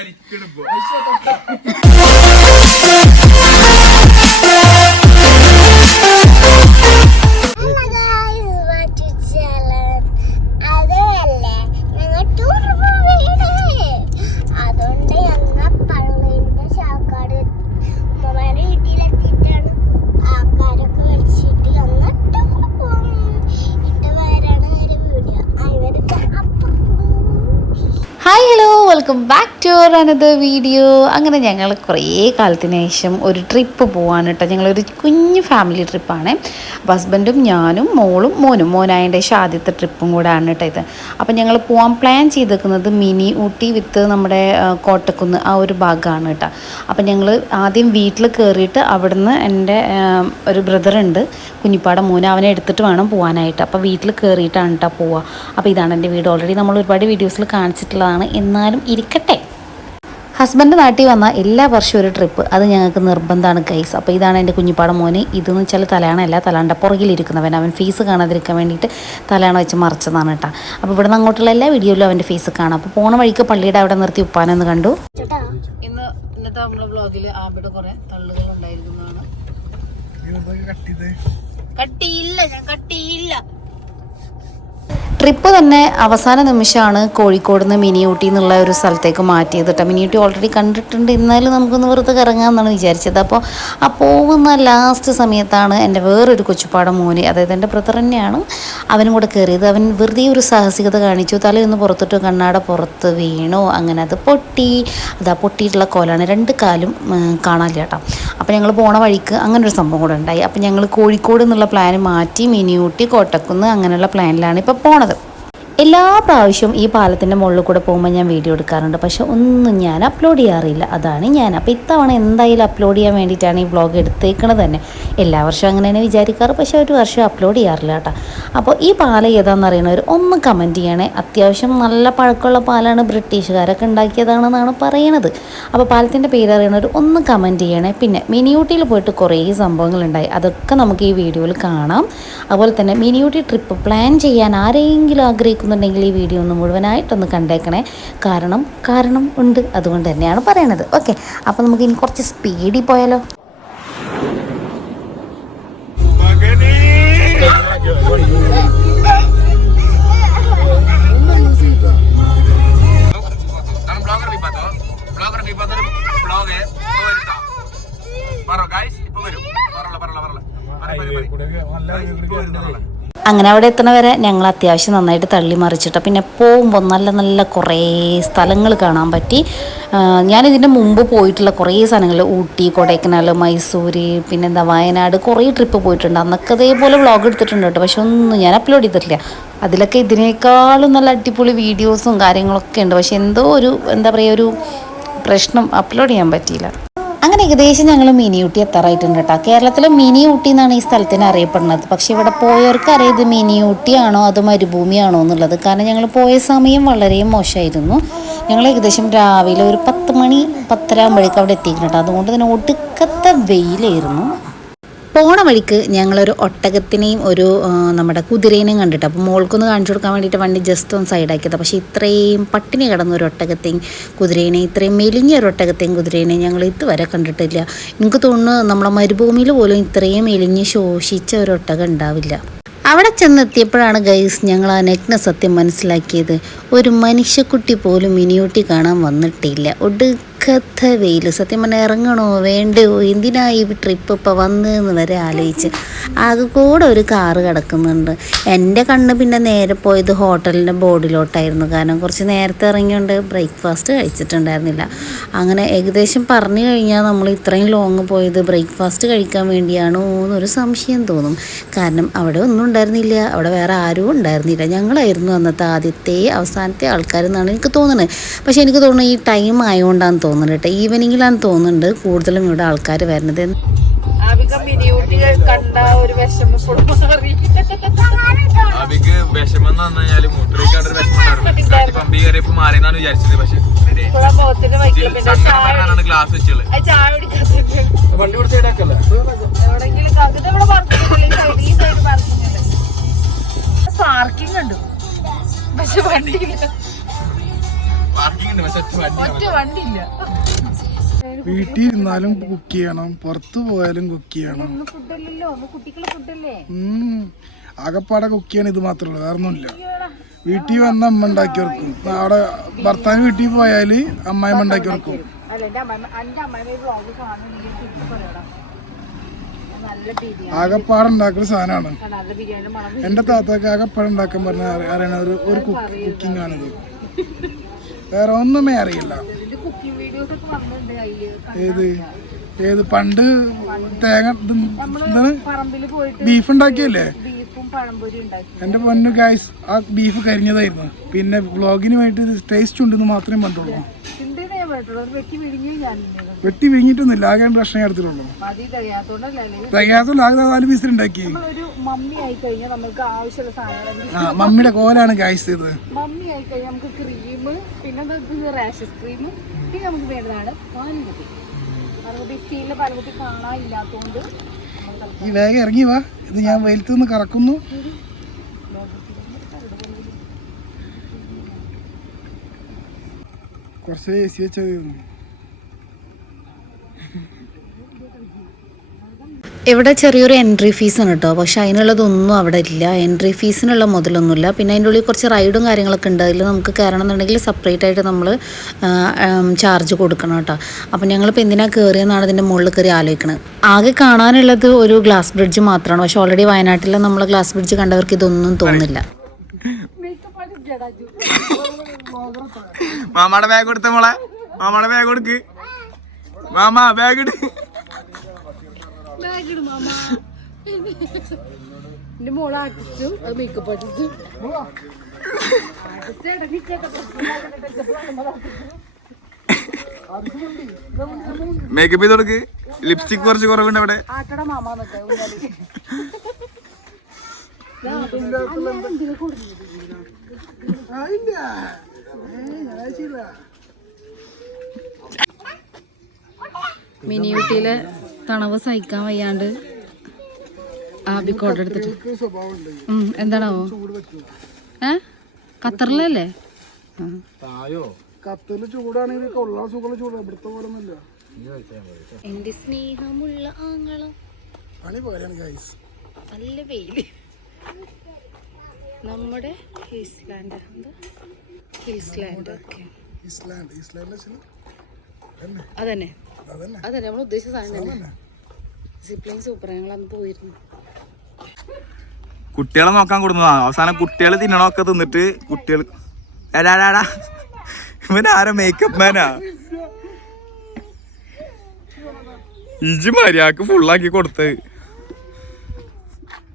അരിക്കണിപ്പോ another video? അങ്ങനെ ഞങ്ങൾ കുറേ കാലത്തിന് ശേഷം ഒരു ട്രിപ്പ് പോവാണ് കേട്ടോ. ഞങ്ങളൊരു കുഞ്ഞു ഫാമിലി ട്രിപ്പാണ്. അപ്പോൾ ഹസ്ബൻഡും ഞാനും മോളും മോനും മോനായതിന്റെ ശേഷം ആദ്യത്തെ ട്രിപ്പും കൂടെ ആണ് കേട്ടോ ഇത്. അപ്പോൾ ഞങ്ങൾ പോകാൻ പ്ലാൻ ചെയ്തേക്കുന്നത് മിനി ഊട്ടി വിത്ത് നമ്മുടെ കോട്ടക്കുന്ന് ആ ഒരു ഭാഗമാണ് കേട്ടോ. അപ്പോൾ ഞങ്ങൾ ആദ്യം വീട്ടിൽ കയറിയിട്ട് അവിടുന്ന് എന്റെ ഒരു ബ്രദറുണ്ട് കുഞ്ഞിപ്പാടെ മോനെ അവനെ എടുത്തിട്ട് വേണം പോകാനായിട്ട് അപ്പോൾ വീട്ടിൽ കയറിയിട്ടാണ് കേട്ടോ പോവുക അപ്പോൾ ഇതാണ് എന്റെ വീട്. ഓൾറെഡി നമ്മൾ ഒരുപാട് വീഡിയോസിൽ കാണിച്ചിട്ടുള്ളതാണ്. എന്നാലും ഇരിക്കട്ടെ. ഹസ്ബൻഡ് നാട്ടിൽ വന്നാൽ എല്ലാ വർഷവും ഒരു ട്രിപ്പ് അത് ഞങ്ങൾക്ക് നിർബന്ധമാണ് കൈസ് അപ്പോൾ ഇതാണ് എന്റെ കുഞ്ഞിപ്പാട മോന്. ഇതെന്ന് വെച്ചാൽ തലയാണല്ല തലാണ്ട പുറകിലിരിക്കുന്നവൻ. അവൻ ഫീസ് കാണാതിരിക്കാൻ വേണ്ടിയിട്ട് തലയാണ് വെച്ച് മറിച്ചതാണ് കേട്ടോ. അപ്പോൾ ഇവിടുന്ന് അങ്ങോട്ടുള്ള എല്ലാ വീഡിയോയിലും അവന്റെ ഫേസ് കാണാം. അപ്പോൾ പോണ വഴിക്ക് പള്ളിയുടെ അവിടെ നിർത്തി ഉപ്പാനെന്ന് കണ്ടു. ഇന്ന് ഇന്നത്തെ നമ്മുടെ ബ്ലോഗിൽ ആവിടെ കുറേ തള്ളുകൾ ഉണ്ടായിരുന്നതാണ് കട്ടിയില്ല ഞാൻ കട്ടിയില്ല. ട്രിപ്പ് തന്നെ അവസാന നിമിഷമാണ് കോഴിക്കോട് നിന്ന് മിനി ഊട്ടി എന്നുള്ള ഒരു സ്ഥലത്തേക്ക് മാറ്റിയത് കേട്ടോ. മിനി ഊട്ടി ഓൾറെഡി കണ്ടിട്ടുണ്ട്. എന്നാലും നമുക്കൊന്ന് വെറുതെ കറങ്ങാമെന്നാണ് വിചാരിച്ചത്. അപ്പോൾ ആ പോകുന്ന ലാസ്റ്റ് സമയത്താണ് എന്റെ വേറൊരു കൊച്ചുപാടം മോന് അതായത് എന്റെ ബ്രദർ തന്നെയാണ് അവനും കൂടെ കയറിയത്. അവൻ വെറുതെ ഒരു സാഹസികത കാണിച്ചു. തലയൊന്ന് പുറത്തിട്ട് കണ്ണാട പുറത്ത് വീണു. അങ്ങനെ അത് പൊട്ടി. അതാ പൊട്ടിയിട്ടുള്ള കോലാണ് രണ്ട് കാലും കാണാൻ കേട്ടോ. അപ്പോൾ ഞങ്ങൾ പോണ വഴിക്ക് അങ്ങനെ ഒരു സംഭവം കൂടെ ഉണ്ടായി. അപ്പോൾ ഞങ്ങൾ കോഴിക്കോട് എന്നുള്ള പ്ലാൻ മാറ്റി മിനി ഊട്ടി കോട്ടക്കുന്ന് അങ്ങനെയുള്ള പ്ലാനിലാണ് ഇപ്പോൾ പോണത്. എല്ലാ പ്രാവശ്യവും ഈ പാലത്തിന്റെ മുകളിൽ കൂടെ പോകുമ്പോൾ ഞാൻ വീഡിയോ എടുക്കാറുണ്ട്. പക്ഷേ ഒന്നും ഞാൻ അപ്ലോഡ് ചെയ്യാറില്ല. അതാണ് ഞാൻ. അപ്പോൾ ഇത്തവണ എന്തായാലും അപ്ലോഡ് ചെയ്യാൻ വേണ്ടിയിട്ടാണ് ഈ വ്ളോഗ് എടുത്തേക്കണത് തന്നെ. എല്ലാ വർഷവും അങ്ങനെ തന്നെ വിചാരിക്കാറ്. പക്ഷെ ഒരു വർഷം അപ്ലോഡ് ചെയ്യാറില്ല കേട്ടോ. അപ്പോൾ ഈ പാലം ഏതാണെന്ന് അറിയണവർ ഒന്ന് കമന്റ് ചെയ്യണേ. അത്യാവശ്യം നല്ല പഴക്കമുള്ള പാലാണ് ബ്രിട്ടീഷുകാരൊക്കെ ഉണ്ടാക്കിയതാണെന്നാണ് പറയണത്. അപ്പോൾ പാലത്തിന്റെ പേര് അറിയണവർ ഒന്ന് കമന്റ് ചെയ്യണേ. പിന്നെ മിനിയൂട്ടിയിൽ പോയിട്ട് കുറേ സംഭവങ്ങളുണ്ടായി. അതൊക്കെ നമുക്ക് ഈ വീഡിയോയിൽ കാണാം. അതുപോലെ തന്നെ മിനിയൂട്ടി ട്രിപ്പ് പ്ലാൻ ചെയ്യാൻ ആരെങ്കിലും ആഗ്രഹിക്കുന്നുണ്ടെങ്കിൽ ഈ വീഡിയോ ഒന്ന് മുഴുവനായിട്ടൊന്ന് കണ്ടേക്കണേ. കാരണം കാരണം ഉണ്ട്. അതുകൊണ്ട് തന്നെയാണ് പറയണത്. ഓക്കെ. അപ്പോൾ നമുക്ക് ഇനി കുറച്ച് സ്പീഡിൽ പോയാലോ. പറ guys, ഇപ്പൊ വരും. പറല, പറല, പറല. പറ, പറ, പറ. അങ്ങനെ അവിടെ എത്തണ വരെ ഞങ്ങൾ അത്യാവശ്യം നന്നായിട്ട് തള്ളി മറിച്ചിട്ട് പിന്നെ പോകുമ്പോൾ നല്ല നല്ല കുറേ സ്ഥലങ്ങൾ കാണാൻ പറ്റി. ഞാനിതിന്റെ മുമ്പ് പോയിട്ടുള്ള കുറേ സ്ഥലങ്ങൾ ഊട്ടി കൊടൈക്കനാൽ മൈസൂർ പിന്നെ എന്താ വയനാട് കുറേ ട്രിപ്പ് പോയിട്ടുണ്ട്. അന്നൊക്കെ അതേപോലെ വ്ളോഗ് എടുത്തിട്ടുണ്ട് കേട്ടോ. പക്ഷെ ഒന്നും ഞാൻ അപ്ലോഡ് ചെയ്തിട്ടില്ല. അതിലൊക്കെ ഇതിനേക്കാളും നല്ല അടിപൊളി വീഡിയോസും കാര്യങ്ങളൊക്കെ ഉണ്ട്. പക്ഷെ എന്തോ ഒരു എന്താ പറയുക ഒരു പ്രശ്നം അപ്ലോഡ് ചെയ്യാൻ പറ്റിയില്ല. അങ്ങനെ ഏകദേശം ഞങ്ങൾ മിനി ഊട്ടി എത്താറായിട്ടുണ്ട് കേട്ടോ. കേരളത്തിലെ മിനി ഊട്ടി എന്നാണ് ഈ സ്ഥലത്തിന് അറിയപ്പെടുന്നത്. പക്ഷേ ഇവിടെ പോയവർക്ക് അറിയാം ഇത് മിനി ഊട്ടിയാണോ അതോ മരുഭൂമിയാണോ എന്നുള്ളത്. കാരണം ഞങ്ങൾ പോയ സമയം വളരെ മോശമായിരുന്നു. ഞങ്ങൾ ഏകദേശം രാവിലെ ഒരു പത്ത് മണി പത്തര ആകുമ്പോഴേക്കും അവിടെ എത്തിയിട്ടുണ്ട് അതുകൊണ്ട് തന്നെ ഒടുക്കത്തെ വെയിലായിരുന്നു. പോണ വഴിക്ക് ഞങ്ങളൊരു ഒട്ടകത്തിനെയും ഒരു നമ്മുടെ കുതിരേനെയും കണ്ടിട്ട് അപ്പോൾ മോൾക്കൊന്ന് കാണിച്ചു കൊടുക്കാൻ വേണ്ടിയിട്ട് വണ്ടി ജസ്റ്റ് ഒന്ന് സൈഡാക്കിയത് പക്ഷേ ഇത്രയും പട്ടിണി കിടന്ന ഒരു ഒട്ടകത്തെയും കുതിരേനെയും ഇത്രയും മെലിഞ്ഞ ഒരു ഒട്ടകത്തെയും കുതിരേനെയും ഞങ്ങൾ ഇതുവരെ കണ്ടിട്ടില്ല. എനിക്ക് തോന്നുന്നു നമ്മളെ മരുഭൂമിയിൽ പോലും ഇത്രയും മെലിഞ്ഞ് ശോഷിച്ച ഒരു ഒട്ടകം ഉണ്ടാവില്ല. അവിടെ ചെന്നെത്തിയപ്പോഴാണ് ഗൈസ് ഞങ്ങൾ ആ നഗ്ന സത്യം മനസ്സിലാക്കിയത്. ഒരു മനുഷ്യക്കുട്ടി പോലും മിനിയൂട്ടി കാണാൻ വന്നിട്ടില്ല. ഒടുക്കത്തെ വെയിൽ സത്യം പറഞ്ഞാൽ ഇറങ്ങണോ വേണ്ടയോ എന്തിനാ ഈ ട്രിപ്പ് ഇപ്പോൾ വന്നതെന്ന് വരെ ആലോചിച്ച് അത് കൂടെ ഒരു കാറ് കിടക്കുന്നുണ്ട്. എന്റെ കണ്ണ് പിന്നെ നേരെ പോയത് ഹോട്ടലിന്റെ ബോർഡിലോട്ടായിരുന്നു. കാരണം കുറച്ച് നേരത്തെ ഇറങ്ങിയോണ്ട് ബ്രേക്ക്ഫാസ്റ്റ് കഴിച്ചിട്ടുണ്ടായിരുന്നില്ല. അങ്ങനെ ഏകദേശം പറഞ്ഞു കഴിഞ്ഞാൽ നമ്മൾ ഇത്രയും ലോങ് പോയത് ബ്രേക്ക്ഫാസ്റ്റ് കഴിക്കാൻ വേണ്ടിയാണോ എന്നൊരു സംശയം തോന്നും. കാരണം അവിടെ ഒന്നും ഉണ്ടായിരുന്നില്ല. അവിടെ വേറെ ആരും ഉണ്ടായിരുന്നില്ല. ഞങ്ങളായിരുന്നു അന്നത്തെ ആദ്യത്തെ അവസാനത്തെ ആൾക്കാരെന്നാണ് എനിക്ക് തോന്നുന്നത്. പക്ഷേ എനിക്ക് തോന്നുന്നു ഈ ടൈം ആയതുകൊണ്ടാണ് തോന്നുന്നത് കേട്ടോ. ഈവനിങ്ങിലാണ് തോന്നുന്നുണ്ട് കൂടുതലും ഇവിടെ ആൾക്കാർ വരുന്നത്. അബിക്ക് വിഷമം എന്ന് പറഞ്ഞു കഴിഞ്ഞാൽ മൂത്രമൊഴിക്കാണ്ട് വിഷമം ഉണ്ടായിരുന്നു. പമ്പി കയറിയപ്പോ മാറിയെന്നാണ് വിചാരിച്ചത്. പക്ഷെ ഇച്ചിരി സങ്കടം വരാനാണ് ഗ്ലാസ് വെച്ചുള്ളത് വണ്ടി പിടിച്ച് ഇടാക്കല്ലേ? പാർക്കിംഗ് ഉണ്ട്. പക്ഷെ വണ്ടിയില്ല. ഒറ്റ വണ്ടി ഒറ്റ വണ്ടി ഇല്ല വീട്ടിൽ ഇരുന്നാലും കുക്ക് ചെയ്യണം പുറത്തു പോയാലും കുക്ക് ചെയ്യണം. ആകപ്പാടെ കുക്ക് ചെയ്യണം ഇത് മാത്രമേ ഉള്ളൂ വേറെ ഒന്നുമില്ല വീട്ടിൽ വന്ന അമ്മ ഉണ്ടാക്കി വെക്കും അവിടെ ഭർത്താവ് വീട്ടിൽ പോയാൽ അമ്മായിമ്മ ഉണ്ടാക്കി വെക്കും ആകപ്പാടെ ഉണ്ടാക്കുന്ന സാധനമാണ്. നല്ല ബിരിയാണി മണം എന്റെ താത്തക്ക് ആകപ്പാടെ ഉണ്ടാക്കാൻ പറഞ്ഞ അറിയണ ഒരു കുക്കിംഗ് ആണിത്. വേറെ ഒന്നുമേ അറിയില്ല. ഏത്? ഏത്? പണ്ട് തേങ്ങ ബീഫ് ഉണ്ടാക്കിയല്ലേ? എന്റെ പൊന്നു ഗായ്സ് ആ ബീഫ് കരിഞ്ഞതായിരുന്നു. പിന്നെ വ്ളോഗിന് വേണ്ടി ടേസ്റ്റ് ഉണ്ടെന്ന് മാത്രമേ പറഞ്ഞുള്ളൂ ചിന്തയെ ഞാൻ പറഞ്ഞിട്ടുള്ളൂ അത് വെട്ടി വിഴിഞ്ഞിട്ടൊന്നുമില്ല ആകെ പ്രശ്നം എടുത്തിട്ടുള്ളൂ. തയ്യാത്തോണ്ട് ആകെ നാല് പീസ് ഉണ്ടാക്കി. ആ മമ്മിയുടെ കോലാണ് ഗായ്സ് ഇത്. നമ്മൾ ഈ വേഗം ഇറങ്ങി വാ. ഇത് ഞാൻ വെയിലത്ത് നിന്ന് കറക്കുന്നു കുറച്ച് എ സി ഇവിടെ ചെറിയൊരു എൻട്രി ഫീസ് ഫീസാണ് കേട്ടോ പക്ഷെ അതിനുള്ളതൊന്നും അവിടെ ഇല്ല. എൻട്രി ഫീസിനുള്ള മുതലൊന്നുമില്ല. പിന്നെ അതിന്റെ ഉള്ളിൽ കുറച്ച് റൈഡും കാര്യങ്ങളൊക്കെ ഉണ്ട്. അതിൽ നമുക്ക് കയറണം എന്നുണ്ടെങ്കിൽ സെപ്പറേറ്റ് ആയിട്ട് നമ്മൾ ചാർജ് കൊടുക്കണം കേട്ടോ അപ്പം ഞങ്ങളിപ്പോൾ എന്തിനാണ് കയറിയെന്നാണ് ഇതിന്റെ മുകളിൽ കയറി ആലോചിക്കുന്നത് ആകെ കാണാനുള്ളത് ഒരു ഗ്ലാസ് ബ്രിഡ്ജ് മാത്രമാണ് പക്ഷെ ഓൾറെഡി വയനാട്ടിൽ നമ്മൾ ഗ്ലാസ് ബ്രിഡ്ജ് കണ്ടവർക്ക് ഇതൊന്നും തോന്നില്ല മാമാടെ ബാഗ് കൊടുത്ത മോളെ. മാമാടെ ബാഗ് കൊടുക്ക്. മാമ ബാഗ് ഇട്. എന്റെ മോൾ ആർട്ടിസ്റ്റ് അത് മേക്കപ്പ് ആർട്ടിസ്റ്റ് മേക്കപ്പ് ചെയ്ത് കൊടുക്ക്. ലിപ്സ്റ്റിക് കുറച്ച് കുറവുണ്ട് അവിടെ. ആട്ടട മാമാന്നൊക്കെ ഊഞ്ഞാൽ. മിനി ഊട്ടിയിലെ തണവ് സഹിക്കാൻ വയ്യാണ്ട് ആബിക്കോട് എടുത്തിട്ട്. എന്താണാവോ? ഏ? ഖത്തറിലല്ലേ. ചൂടാണെങ്കിൽ കൊള്ളാൻ സുഖം ചൂടാ. ഇവിടുത്തെ എന്റെ സ്നേഹമുള്ള ആങ്ങളം. പണി ഗൈസ് നല്ല വെയിൽ. നമ്മുടെ ഹിൽസ്ലാൻഡ് ഒക്കെ ഇസ്ലാൻഡ് ഇസ്ലാൻഡ് വെച്ചാൽ അതന്നെ. അതന്നെ. നമ്മൾ ഉദ്ദേശിച്ച സാധനം തന്നെ. സിപ്ലിംഗ് സൂപ്പർ ഞങ്ങൾ അന്ന് പോയിരുന്നു. കുട്ടികളെ നോക്കാൻ കൊടുന്നതാ. അവസാനം കുട്ടികൾ തിന്നണമൊക്കെ തിന്നിട്ട് കുട്ടികൾ എടാടാടാ ഇവൻ ആരാ മേക്കപ്പ് മാനാ ഇജ് മര്യാദയ്ക്ക് ഫുള്ളാക്കി കൊടുത്ത്.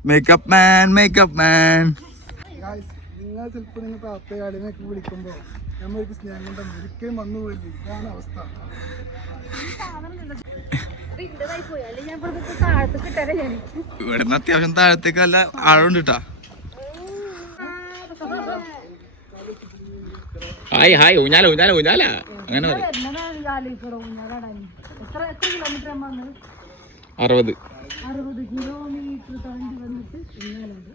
മേക്കപ്പ് മാൻ മേക്കപ്പ് മാൻ നിങ്ങൾ ചിലപ്പോൾ നിങ്ങൾ താത്തയാടിനൊക്കെ വിളിക്കുമ്പോൾ നമ്മൾക്ക് സ്നേഹം കൊണ്ട് ഒരിക്കലും വന്നു പോയില്ല ഇതാണ് അവസ്ഥ. ഞാൻ ഇവിടുത്തെ താഴത്ത് കിട്ടാനേ ഞാൻ ഇവിടുന്ന് അത്യാവശ്യം താഴത്തേക്ക് നല്ല ആഴമുണ്ട് കേട്ടാ ഹായ് ഹായ് ഊഞ്ഞാല ഊഞ്ഞാല ഊഞ്ഞാല. അങ്ങനെ അറുപത്. അറുപത് കിലോമീറ്റർ താണ്ടി വന്നിട്ട് ഊഞ്ഞാലുണ്ട്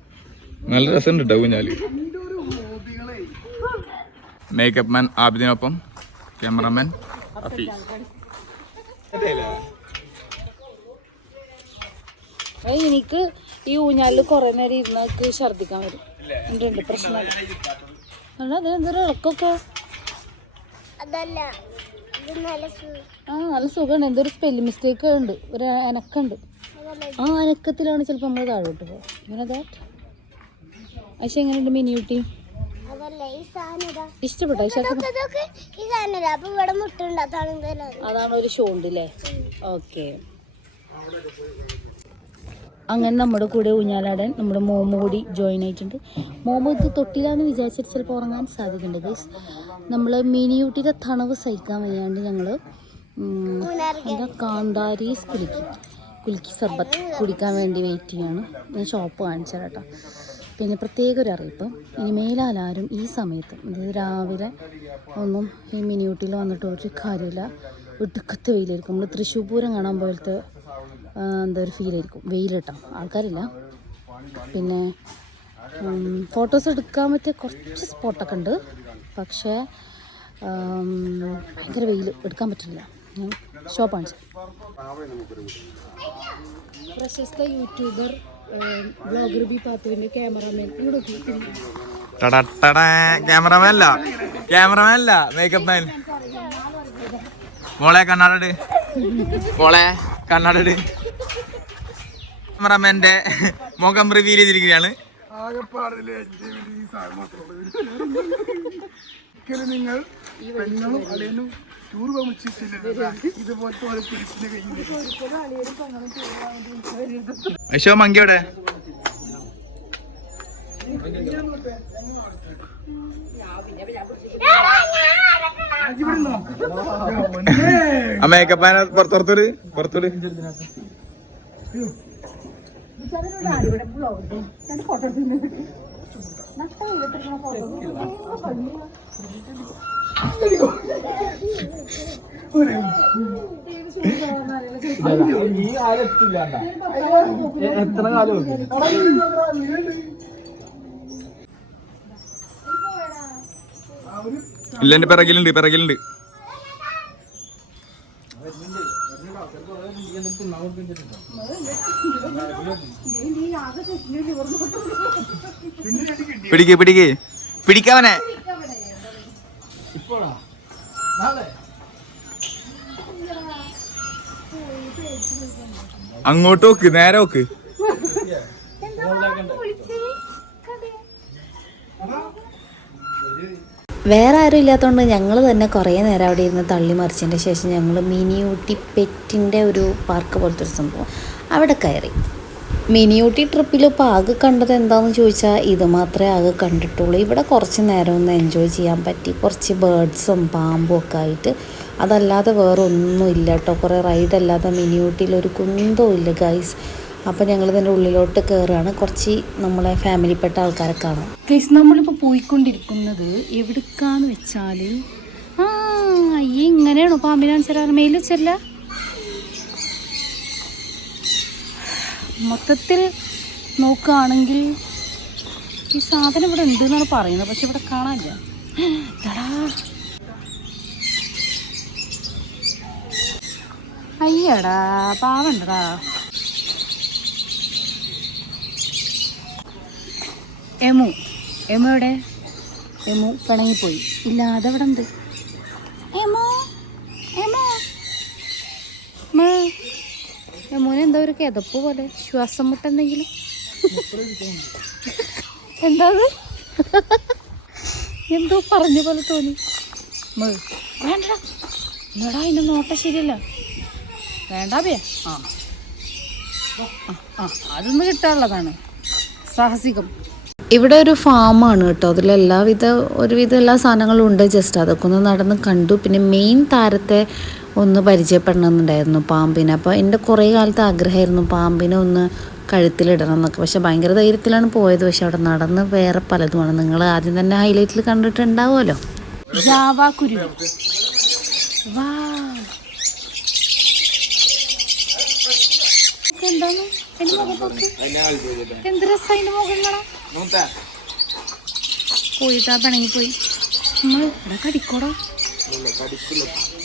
നല്ല രസമുണ്ട് കേട്ടോ ഊഞ്ഞാൽ. മേക്കപ്പ് മാൻ ആബിദിനൊപ്പം ക്യാമറമാൻ അഫീസ്. എനിക്ക് ഈ ഊഞ്ഞാലിൽ കൊറേ നേരം ഇരുന്നൊക്കെ ഛർദിക്കാൻ വരും. ഉണ്ട് ഉണ്ട് പ്രശ്നമില്ല. അത് എന്തൊരു ഇളക്കൊക്കെ? അതല്ല ഇത് നല്ല സു- ആ നല്ല സുഖമാണ്. എന്തൊരു സ്പെല്ലിംഗ് മിസ്റ്റേക്ക് ഉണ്ട്. ഒരു അനക്കുണ്ട് ആ അനക്കത്തിലാണ് ചിലപ്പോൾ നമ്മൾ താഴോട്ട് പോകും ഇങ്ങനെ ദാറ്റ് എങ്ങനെയുണ്ട് മിനി കുട്ടി ഇഷ്ടപ്പെട്ടോ? അതാണ് ഒരു ഷോ ഓക്കെ. അങ്ങനെ നമ്മുടെ കൂടെ ഊഞ്ഞാലാടൻ നമ്മുടെ മോമ കൂടി ജോയിൻ ആയിട്ടുണ്ട്. മോമ ഇത് തൊട്ടിലാന്ന് വിചാരിച്ചിട്ട് ചിലപ്പോൾ ഉറങ്ങാൻ സാധിക്കുന്നുണ്ട് ഗൈസ് നമ്മൾ മിനിയൂട്ടിയുടെ തണവ് സഹിക്കാൻ വയ്യാണ്ട് ഞങ്ങൾ കാന്താരി കാന്താരീസ് കുലുക്കി സർബത്ത് കുടിക്കാൻ വേണ്ടി വെയിറ്റ് ചെയ്യാണ്. ഞാൻ ഷോപ്പ് കാണിച്ചു കേട്ടോ പിന്നെ പ്രത്യേക ഒരു അറിയിപ്പ്. ഇനി മേലാലാരും ഈ സമയത്ത് അതായത് രാവിലെ ഒന്നും ഈ മിനിയൂട്ടിയിൽ വന്നിട്ട് ഒരു കാര്യമില്ല. ഒടുക്കത്ത് വെയിലായിരിക്കും. നമ്മൾ തൃശ്ശൂർ പൂരം കാണാൻ പോലത്തെ എന്താ ഒരു ഫീലായിരിക്കും വെയിലിട്ടോ. ആൾക്കാരില്ല. പിന്നെ ഫോട്ടോസ് എടുക്കാൻ പറ്റിയ കുറച്ച് സ്പോട്ടൊക്കെ ഉണ്ട്. പക്ഷേ ഭയങ്കര വെയിൽ എടുക്കാൻ പറ്റില്ല. ഷോപ്പാണ് പ്രശസ്ത യൂട്യൂബർ ബ്ലോഗർ ബി പാത്തുവിന്റെ ക്യാമറാമാൻ. ക്യാമറമാൻ അല്ല ക്യാമറമാൻ അല്ല മേക്കപ്പ് മാൻ മോളെ കണ്ണാടട്. മോളെ. കണ്ണാടട്. ക്യാമറമാന്റെ മുഖം റിവീൽ ചെയ്തിരിക്കുകയാണ്. നിങ്ങൾ പെണ്ണും അളിയനും ടൂർ പോകാൻ ഇതുപോലത്തെ ഒരു പുരുഷന്റെ കയ്യിൽ യശോ മങ്കിയോടെ ആ പുറത്തോട് പുറത്തോട് ഇല്ല എന്റെ പിറകിലുണ്ട് പിറകിലുണ്ട്. പിടിക്ക് പിടിക്ക്. പിടിക്കവനെ അങ്ങോട്ട് നോക്ക് നേരെ നോക്ക് വേറെ ആരും ഇല്ലാത്തതുകൊണ്ട് ഞങ്ങൾ തന്നെ കുറേ നേരം അവിടെ ഇരുന്ന് തള്ളി മറിച്ചതിന്റെ ശേഷം ഞങ്ങൾ മിനി ഊട്ടി പെറ്റിന്റെ ഒരു പാർക്ക് പോലത്തെ ഒരു സംഭവം. അവിടെ കയറി. മിനി ഊട്ടി ട്രിപ്പിൽ ഇപ്പോൾ ആകെ കണ്ടത് എന്താണെന്ന് ചോദിച്ചാൽ ഇത് മാത്രമേ ആകെ കണ്ടിട്ടുള്ളൂ. ഇവിടെ കുറച്ച് നേരം ഒന്ന് എൻജോയ് ചെയ്യാൻ പറ്റി. കുറച്ച് ബേർഡ്സും പാമ്പും ഒക്കെ ആയിട്ട്. അതല്ലാതെ വേറെ ഒന്നും ഇല്ല കേട്ടോ. കുറേ റൈഡ് അല്ലാതെ മിനി ഊട്ടിയിൽ ഒരു കുന്തവും ഇല്ല ഗൈസ് അപ്പോൾ ഞങ്ങൾ ഇതിന്റെ ഉള്ളിലോട്ട് കയറുകയാണ് കുറച്ച് നമ്മളെ ഫാമിലിപ്പെട്ട ആൾക്കാരെ കാണാം. ഗൈസ് നമ്മളിപ്പോൾ പോയിക്കൊണ്ടിരിക്കുന്നത് എവിടേക്കാന്ന് വെച്ചാൽ ആ ഇങ്ങനെയാണോ പാമ്പിനാൻസർ മെയിൽ വെച്ചല്ല മൊത്തത്തിൽ നോക്കുകയാണെങ്കിൽ ഈ സാധനം ഇവിടെ ഉണ്ട് എന്നാണ് പറയുന്നത്. പക്ഷെ ഇവിടെ കാണാനില്ല. അയ്യടാ പാവണ്ടടാ. എമു. എമു എവിടെ? എമു പിണങ്ങിപ്പോയി. ഇല്ലാതെ അതെവിടെ ഉണ്ട് എമു എമു മേ. എമുവിന് എന്താ ഒരു കിതപ്പ് പോലെ. ശ്വാസം മുട്ട എന്തെങ്കിലും എന്താ എന്തോ പറഞ്ഞ പോലെ തോന്നി. വേണ്ട വേണ്ടടാ. എന്നടാ അതിന്റെ നോട്ട ശരിയല്ല. വേണ്ട ബേ ആ. ആ, ആ കിട്ടാനുള്ളതാണ്. സാഹസികം. ഇവിടെ ഒരു ഫാമാണ് കേട്ടോ. അതിലെല്ലാവിധ ഒരുവിധ എല്ലാ സാധനങ്ങളും ഉണ്ട്. ജസ്റ്റ് അതൊക്കെ ഒന്ന് നടന്ന് കണ്ടു. പിന്നെ മെയിൻ താരത്തെ ഒന്ന് പരിചയപ്പെടണമെന്നുണ്ടായിരുന്നു പാമ്പിനെ. അപ്പോൾ എന്റെ കുറേ കാലത്തെ ആഗ്രഹമായിരുന്നു പാമ്പിനെ ഒന്ന് കഴുത്തിലിടണം എന്നൊക്കെ. പക്ഷെ ഭയങ്കര ധൈര്യത്തിലാണ് പോയത്. പക്ഷെ അവിടെ നടന്ന് വേറെ പലതുമാണ് നിങ്ങൾ ആദ്യം തന്നെ ഹൈലൈറ്റിൽ കണ്ടിട്ടുണ്ടാവുമല്ലോ. പോയിട്ടാ പിണങ്ങിപ്പോയി. നമ്മൾ ഇവിടെ കടിക്കോടാ?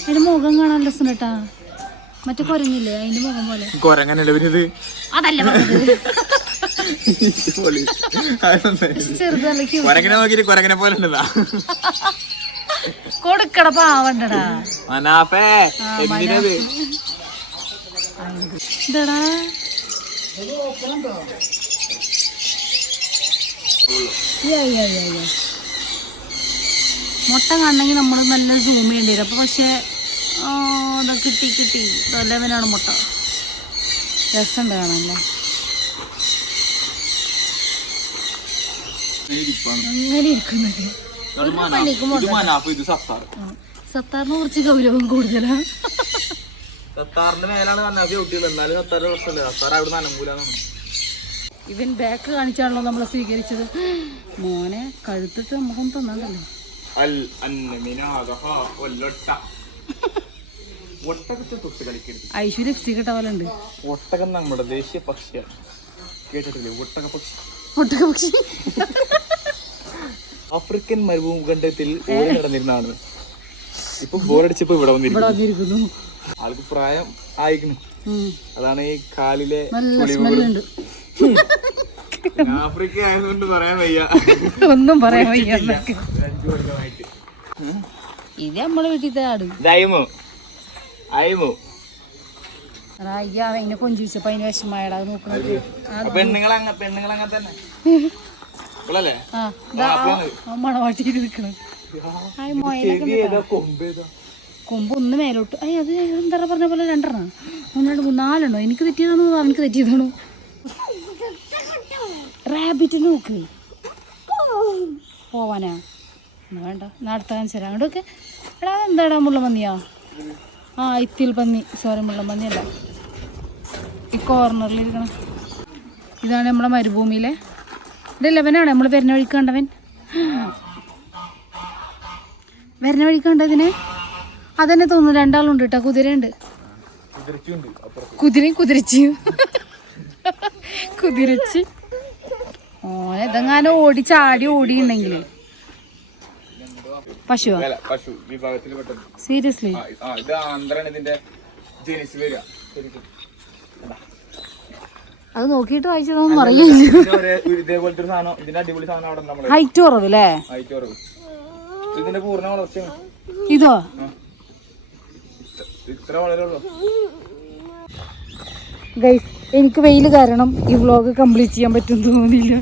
അതിന്റെ മുഖം കാണാൻ രസം കേട്ടാ മറ്റേ കുരങ്ങില്ലേ? അതിന്റെ മുഖം പോലെ. കൊരങ്ങനല്ലേ അതല്ല ചെറുതല്ല നോക്കിട്ട് കൊരങ്ങനെ പോലെ ഉണ്ടതാ കൊടുക്കട പാവണ്ടടാ. മനാഫേ എന്തിനത് ഇതെടാ. മുട്ട കാണണമെങ്കിൽ നമ്മൾ നല്ല സൂം ചെയ്യേണ്ടി വരും. അപ്പൊ പക്ഷേ കിട്ടി കിട്ടി. ലെവനാണ് മുട്ട. രസമുണ്ട് കാണാനല്ലേ അങ്ങനെ ഇരിക്കുന്നത്. സത്താറിനെ കുറിച്ച് ഗൗരവം കൂടുതലാണ് സത്താറിന്റെ മേലാണ് എന്നാലും പ്രശ്നമില്ല. സത്താർ അവിടെ ഇവൻ ബാക്ക് കാണിച്ചാണല്ലോ നമ്മളെ സ്വീകരിച്ചത്. മോനെ കഴുത്തിട്ട് നമുക്കൊന്നും തന്നതല്ലേ ഒട്ടകത്തെ തൊട്ട് കളിക്കരുത്. ഐശ്വര്യ ലിപ്സ്റ്റിക് ഇട്ട പോലെ ഉണ്ട്. ഒട്ടകം നമ്മുടെ ദേശീയ പക്ഷിയാണ്. കേട്ടിട്ടില്ലേ? ഒട്ടക പക്ഷി. ഒട്ടക പക്ഷി. ആഫ്രിക്കൻ മരുഭൂഖണ്ഡത്തിൽ ഓടി നടന്നിരുന്നാണ്. ഇപ്പൊ ബോറടിച്ചപ്പോ ഇവിടെ വന്നിരിക്കുന്നു. ആൾക്ക് പ്രായം ആയിക്കുന്നു. അതാണ് ഈ കാലിലെ. ആഫ്രിക്ക ആയതുകൊണ്ട് പറയാൻ വയ്യ. ഒന്നും പറയാൻ വയ്യ ഇത് നമ്മളെ വീട്ടിൽ ആട്. അയ്മു അയ്യ അതിനെ കൊഞ്ചിച്ചപ്പോ അതിന് വിഷമായടാ നോക്കണത്. പെണ്ണുങ്ങൾ അങ്ങനെ തന്നെ. മണവാട്ടിയിൽ നിൽക്കണ കൊമ്പ് ഒന്ന് മേലോട്ട്. അയ്യ അത് എന്താ പറഞ്ഞ പോലെ രണ്ടെണ്ണം? ഒന്ന് രണ്ട് മൂന്ന് നാലെണ്ണോ? എനിക്ക് തെറ്റിയതാണോ അവനക്ക് തെറ്റിയതാണോ? റാബിറ്റ് നോക്ക്. പോവാനാ? വേണ്ട നടത്താൻ തരാം അങ്ങോട്ടൊക്കെ. എടാ എന്താടാ മുള്ളമന്നിയാ ആ ഇത്തിൽ പന്നി. സോറി മുള്ളമന്നി അല്ല. ഈ കോർണറിലിരിക്കണം ഇതാണ് നമ്മുടെ മരുഭൂമിയിലെ. ഇത് ലെവനാണ്. നമ്മൾ വരുന്ന വഴിക്ക് കണ്ടവൻ. വരുന്ന വഴിക്ക് കണ്ടതിനെ? അതന്നെ തോന്നുന്നു രണ്ടാളുണ്ട് കേട്ടോ കുതിരയുണ്ട്. കുതിരയും കുതിരച്ചിയും. കുതിരച്ചി. ഓ ഇതെങ്ങാനും ഓടി ചാടി ഓടിയുണ്ടെങ്കിൽ അല്ല പശു. വിഭാഗത്തിൽ സീരിയസ്ലി? ഇത് ഇതിന്റെ വരിക. അത് നോക്കിയിട്ട് വായിച്ചതൊന്നും അറിയില്ല. ഹൈറ്റ് കുറവ് അല്ലേ ആയിട്ട് കുറവ്. ഇതിന്റെ പൂർണ വളർച്ചയാണ് ഇതോ? ഇത്ര ഗൈസ് എനിക്ക് വെയിൽ കാരണം ഈ വ്ലോഗ് കംപ്ലീറ്റ് ചെയ്യാൻ പറ്റും തോന്നിയില്ല.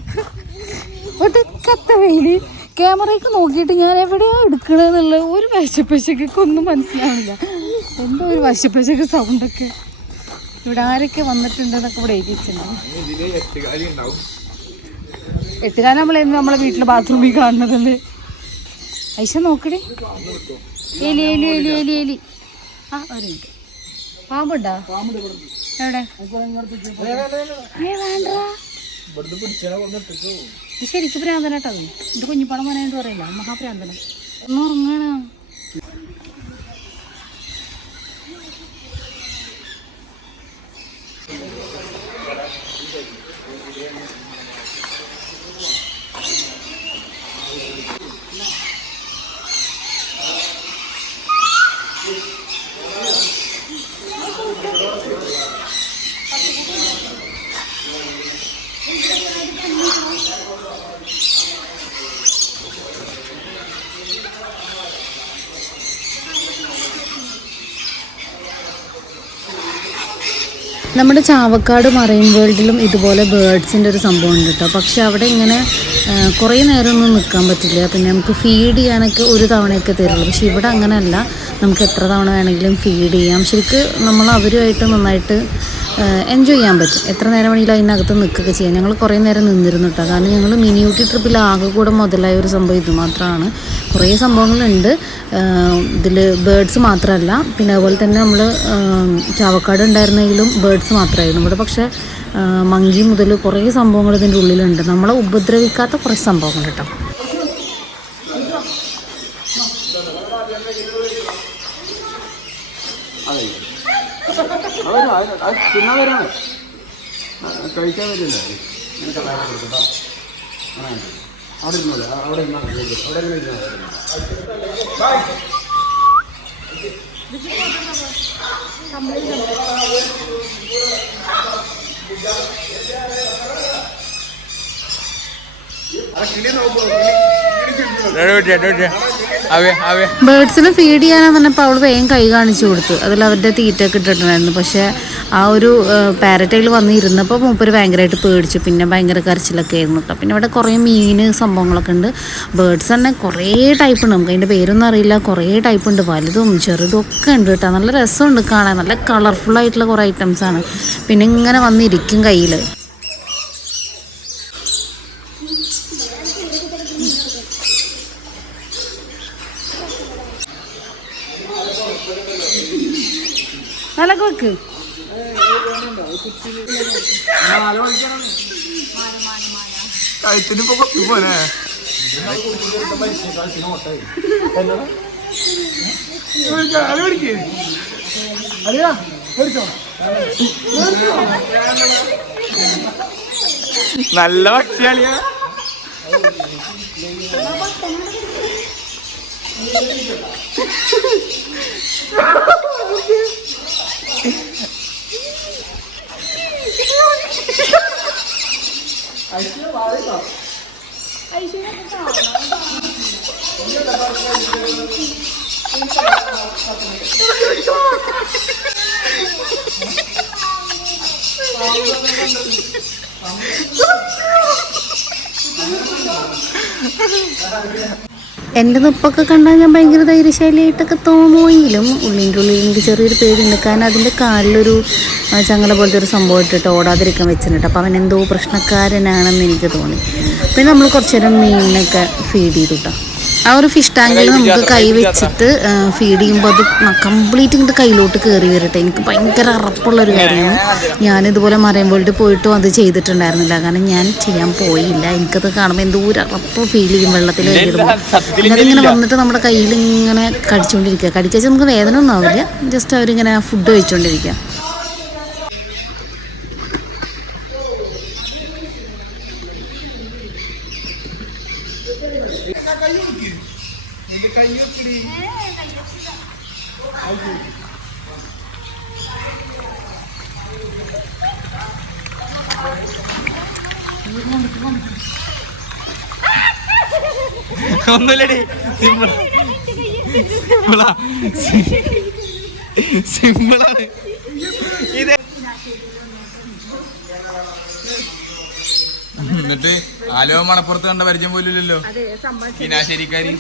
കത്ത വെയിൽ. ക്യാമറയ്ക്ക് നോക്കിയിട്ട് ഞാൻ എവിടെയാ എടുക്കണെന്നുള്ള ഒരു വശപ്പശക്കൊക്കെ ഒന്നും മനസ്സിലാവില്ല എന്തോ ഒരു വശപ്പശക്ക് സൗണ്ടൊക്കെ ഇവിടെ ആരൊക്കെ വന്നിട്ടുണ്ടെന്നൊക്കെ ഇവിടെ എഴുതിയിട്ടുണ്ട് വെച്ചിട്ടുണ്ട്. നമ്മൾ നമ്മളെന്ന് നമ്മളെ വീട്ടിലെ ബാത്റൂമിൽ കാണുന്നതല്ലേ? ഐശ നോക്കടി. എലി എലി എലി എലി എലി. ആ ഒരു മിനിറ്റ്. പാമ്പുണ്ടോ? എവിടെ? ഏ വേണ്ട ഇത് ശരിക്കും ഭ്രാന്തനാട്ടോ എന്റെ കുഞ്ഞിപ്പാടം പറയാനായിട്ട് പറയില്ല. മഹാഭ്രാന്തനം ഒന്ന് നമ്മുടെ ചാവക്കാട് മറൈൻ വേൾഡിലും ഇതുപോലെ ബേർഡ്സിന്റെ ഒരു സംഭവം ഉണ്ട് കേട്ടോ പക്ഷെ അവിടെ ഇങ്ങനെ കുറേ നേരമൊന്നും നിൽക്കാൻ പറ്റില്ല. പിന്നെ നമുക്ക് ഫീഡ് ചെയ്യാനൊക്കെ ഒരു തവണയൊക്കെ തരുള്ളൂ. പക്ഷെ ഇവിടെ അങ്ങനെയല്ല. നമുക്ക് എത്ര തവണ വേണമെങ്കിലും ഫീഡ് ചെയ്യാം. ശരിക്ക് നമ്മൾ അവരുമായിട്ട് നന്നായിട്ട് എൻജോയ് ചെയ്യാൻ പറ്റും. എത്ര നേരം വേണമെങ്കിലും അതിനകത്ത് നിൽക്കുകയൊക്കെ ചെയ്യാം. ഞങ്ങൾ കുറേ നേരം നിന്നിരുന്നു കേട്ടോ. കാരണം ഞങ്ങൾ മിനി ഊട്ടി ട്രിപ്പിൽ ആകെ കൂടെ മുതലായ ഒരു സംഭവം ഇത് മാത്രമാണ്. കുറേ സംഭവങ്ങളുണ്ട്. ഇതിൽ ബേർഡ്സ് മാത്രമല്ല. പിന്നെ അതുപോലെ തന്നെ നമ്മൾ ചാവക്കാട് ഉണ്ടായിരുന്നെങ്കിലും ബേർഡ്സ് മാത്രമായിരുന്നു. ഇവിടെ പക്ഷേ മങ്കി മുതൽ കുറേ സംഭവങ്ങൾ ഇതിന്റെ ഉള്ളിലുണ്ട്. നമ്മളെ ഉപദ്രവിക്കാത്ത കുറേ സംഭവങ്ങൾ കേട്ടോ. തിന്നാൻ വരാണ് കഴിക്കാൻ വരില്ല? അവിടെ ഇരുന്നോളൂ. അവിടെ ഇരുന്നാൽ. അവിടെ ഇരുന്ന് ഇരുന്നാൽ മതി. ബേർഡ്സിനെ ഫീഡ് ചെയ്യാനാന്ന് പറഞ്ഞപ്പോൾ അവൾ വേഗം കൈ കാണിച്ചു കൊടുത്തു. അതിൽ അവരുടെ തീറ്റയൊക്കെ ഇട്ടിട്ടുണ്ടായിരുന്നു. പക്ഷെ ആ ഒരു പാരറ്റയിൽ വന്ന് ഇരുന്നപ്പോൾ മൂപ്പര് ഭയങ്കരമായിട്ട് പേടിച്ചു. പിന്നെ ഭയങ്കര കരച്ചിലൊക്കെ ആയിരുന്നു കേട്ടോ. പിന്നെ ഇവിടെ കുറേ മീൻ സംഭവങ്ങളൊക്കെ ഉണ്ട്. ബേർഡ്സ് തന്നെ കുറേ ടൈപ്പ് ഉണ്ട്. നമുക്ക് അതിന്റെ പേരൊന്നും അറിയില്ല. കുറേ ടൈപ്പ് ഉണ്ട്. വലുതും ചെറുതും ഒക്കെ ഉണ്ട് കേട്ടോ. നല്ല രസമുണ്ട് കാണാൻ. നല്ല കളർഫുൾ ആയിട്ടുള്ള കുറേ ആണ്. പിന്നെ ഇങ്ങനെ വന്നിരിക്കും കയ്യിൽ കഴുത്തിന് ഇപ്പൊ കൊത്തി പോലെ നല്ല പക്ഷിയാളിയാ എന്റെ നിപ്പൊക്കെ കണ്ടാൽ ഞാൻ ഭയങ്കര ധൈര്യശാലിയായിട്ടൊക്കെ തോന്നുമെങ്കിലും ഉള്ളിന്റെ ഉള്ളിൽ എനിക്ക് ചെറിയൊരു പേടിയുണ്ട്. കാരണം അതിന്റെ കാലിലൊരു ചങ്ങല പോലത്തെ ഒരു സംഭവം ഇട്ടിട്ട് ഓടാതിരിക്കാൻ വെച്ചിട്ടുണ്ട്. അപ്പോൾ അവൻ എന്തോ പ്രശ്നക്കാരനാണെന്ന് എനിക്ക് തോന്നി. പിന്നെ നമ്മൾ കുറച്ച് നേരം മീനിനൊക്കെ ഫീഡ് ചെയ്തു ആ ഒരു ഫിഷ് ടാങ്കിൽ നമുക്ക് കൈ വെച്ചിട്ട് ഫീഡ് ചെയ്യുമ്പോൾ അത് കംപ്ലീറ്റ് ഇങ്ങോട്ട് കയ്യിലോട്ട് കയറി വരട്ടെ. എനിക്ക് ഭയങ്കര അറപ്പുള്ളൊരു കാര്യമാണ്. ഞാനിതുപോലെ മറൈൻ വേൾഡിൽ പോയിട്ടും അത് ചെയ്തിട്ടുണ്ടായിരുന്നില്ല. കാരണം ഞാൻ ചെയ്യാൻ പോയില്ല. എനിക്കത് കാണുമ്പോൾ എന്തോ ഒരു അറപ്പ് ഫീൽ ചെയ്യും വെള്ളത്തിൽ പിന്നെ അതിങ്ങനെ വന്നിട്ട് നമ്മുടെ കയ്യിൽ ഇങ്ങനെ കടിച്ചുകൊണ്ടിരിക്കുക കടിച്ചാൽ നമുക്ക് വേദന ഒന്നും ആവില്ല. ജസ്റ്റ് അവരിങ്ങനെ ഫുഡ് കഴിച്ചുകൊണ്ടിരിക്കുക എന്നിട്ട് ആലുവ മണപ്പുറത്ത് കണ്ട പരിചയം പോലില്ലല്ലോ കിനാശ്ശേരിക്കാരി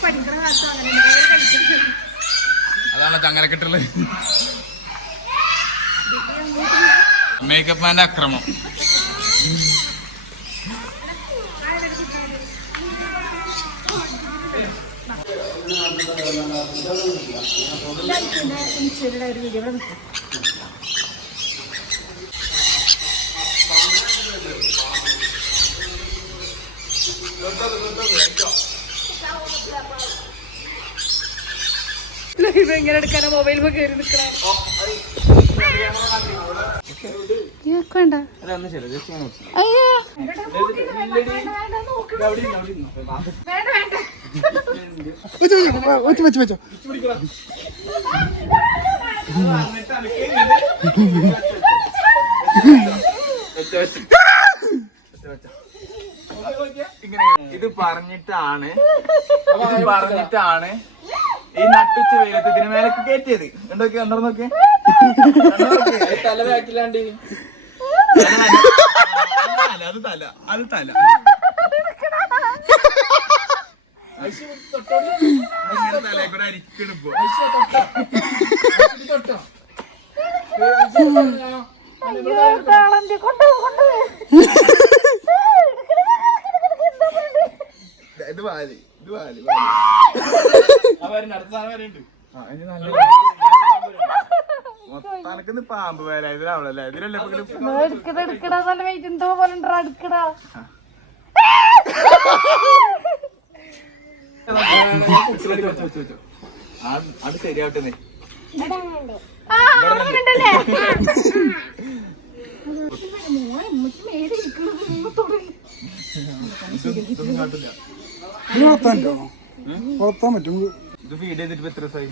അതാണ് ചങ്ങലക്കെട്ടുള്ളത്. മേക്കപ്പ് മാന്റെ അക്രമം. ഇങ്ങനെ എടുക്കാനോ മൊബൈൽ കയറി നിൽക്കണ വേണ്ട അയ്യോ. വെച്ചോ വെച്ചോ ഇത് പറഞ്ഞിട്ടാണ് ഇത് പറഞ്ഞിട്ടാണ് ഈ നട്ടിച്ച് വെയിലത്ത് ഇതിന് മേലേക്ക് കയറ്റിയത്. എന്തൊക്കെ കണ്ടോ നോക്കിയേ തല വേക്കില്ലാണ്ട് അത് തല. അത് തല. തലേക്കൂടെ അരിക്കണിപ്പോ ഇത് വാലി ഇത് വാലി മൊത്തനക്കിന്ന് പാമ്പ് വേല ഇതിലാവണല്ലേ? ഇതിലല്ലേ എടുക്കട എടുക്കടാ നല്ല വെയിറ്റ് എന്തോ പോലെ ഉണ്ടോ എടുക്കടാ. അത് ശരിയാവട്ടെ ഇതൊന്നും കാട്ടില്ല. ഇത് വളർത്താൻ പറ്റുമോ വളർത്താൻ പറ്റും ഇത് ഫീഡ് ചെയ്തിട്ട് എത്ര ദിവസമായി?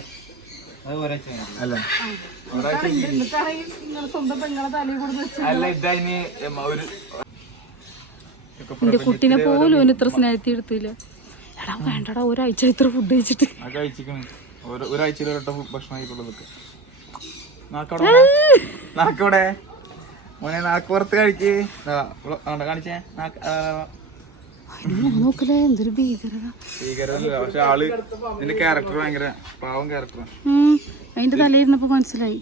അല്ല? ഒരാഴ്ച ഇതതിന് ഒരു എന്റെ കുട്ടീനെ പോലും ഓന് ഇത്ര സ്നേഹത്തി എടുത്തില്ല. എടാ വേണ്ടടാ ഒരാഴ്ച ഇത്ര ഫുഡ് കഴിച്ചിട്ട്. ആ കഴിച്ചിക്കണ് ഒരു ഒരാഴ്ചയിൽ ഒരട്ട ഭക്ഷണം ആയിട്ടുള്ളതൊക്കെ നാക്കോടെ മോനെ നാക്ക് പുറത്ത് കഴിക്ക്. കാണിച്ചേ. നാക്ക് നോക്കലേ എന്തൊരു ഭീകരത പാവം ഉം, അതിന്റെ തലയിരുന്നപ്പോ മനസ്സിലായി.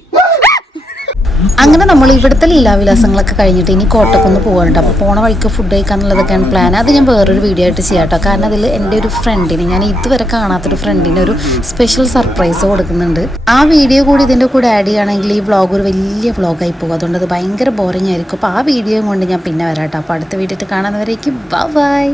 അങ്ങനെ നമ്മൾ ഇവിടുത്തെ ലീലാവിലാസങ്ങളൊക്കെ കഴിഞ്ഞിട്ട് ഇനി കോട്ടക്കൊന്ന് പോകാനുണ്ട് അപ്പോൾ പോണ വഴിക്ക് ഫുഡ് കഴിക്കാന്നുള്ളതൊക്കെയാണ് പ്ലാൻ അത് ഞാൻ വേറൊരു വീഡിയോ ആയിട്ട് ചെയ്യാം കേട്ടോ. കാരണം അതിൽ എന്റെ ഒരു ഫ്രണ്ടിന് ഞാൻ ഇതുവരെ കാണാത്തൊരു ഫ്രണ്ടിന് ഒരു സ്പെഷ്യൽ സർപ്രൈസ് കൊടുക്കുന്നുണ്ട്. ആ വീഡിയോ കൂടി ഇതിന്റെ കൂടെ ആഡ് ചെയ്യുകയാണെങ്കിൽ ഈ വ്ളോഗ് ഒരു വലിയ വ്ളോഗായി പോകും. അതുകൊണ്ട് അത് ഭയങ്കര ബോറിംഗ് ആയിരിക്കും. അപ്പോൾ ആ വീഡിയോയും കൊണ്ട് ഞാൻ പിന്നെ വരാം കേട്ടോ. അപ്പോൾ അടുത്ത വീഡിയോ കാണുന്നവരേക്കും ബൈ